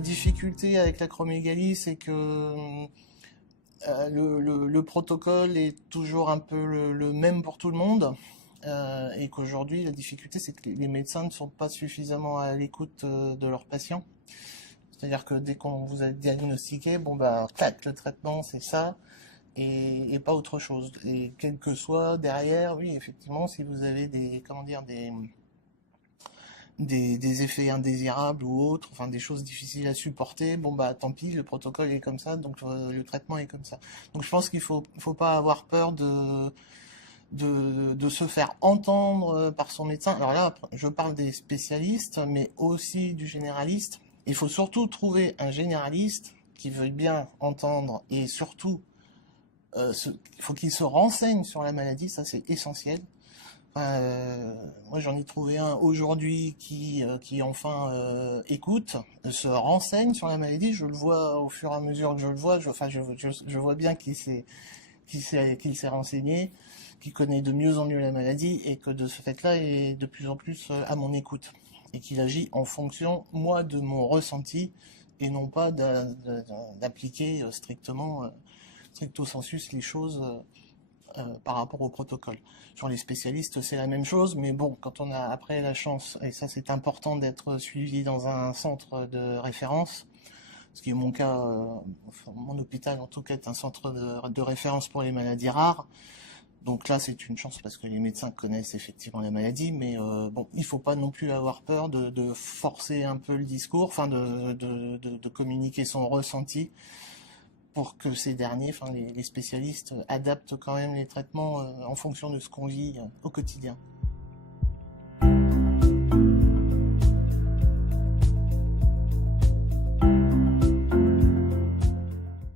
la difficulté avec l'acromégalie, c'est que le protocole est toujours un peu le même pour tout le monde. Et qu'aujourd'hui, la difficulté, c'est que les médecins ne sont pas suffisamment à l'écoute de leurs patients. C'est-à-dire que dès qu'on vous a diagnostiqué, bon bah, clac, le traitement, c'est ça, et pas autre chose. Et quel que soit derrière, oui, effectivement, si vous avez des, comment dire, des effets indésirables ou autres, enfin des choses difficiles à supporter, bon bah tant pis, le protocole est comme ça, donc le traitement est comme ça. Donc je pense qu'il faut pas avoir peur de se faire entendre par son médecin. Alors là, je parle des spécialistes, mais aussi du généraliste. Il faut surtout trouver un généraliste qui veuille bien entendre et surtout, il faut qu'il se renseigne sur la maladie, ça c'est essentiel. Moi, j'en ai trouvé un aujourd'hui qui enfin écoute, se renseigne sur la maladie. Je le vois au fur et à mesure que je le vois. Je vois bien qu'il s'est renseigné, qu'il connaît de mieux en mieux la maladie et que de ce fait-là, il est de plus en plus à mon écoute et qu'il agit en fonction, moi, de mon ressenti et non pas d'appliquer strictement, stricto sensus les choses par rapport au protocole. Sur les spécialistes, c'est la même chose, mais bon, quand on a après la chance, et ça c'est important d'être suivi dans un centre de référence, ce qui est mon cas, enfin, mon hôpital en tout cas est un centre de référence pour les maladies rares. Donc là, c'est une chance parce que les médecins connaissent effectivement la maladie, mais bon, il faut pas non plus avoir peur de forcer un peu le discours, enfin de communiquer son ressenti pour que ces derniers, enfin les spécialistes, adaptent quand même les traitements en fonction de ce qu'on vit au quotidien.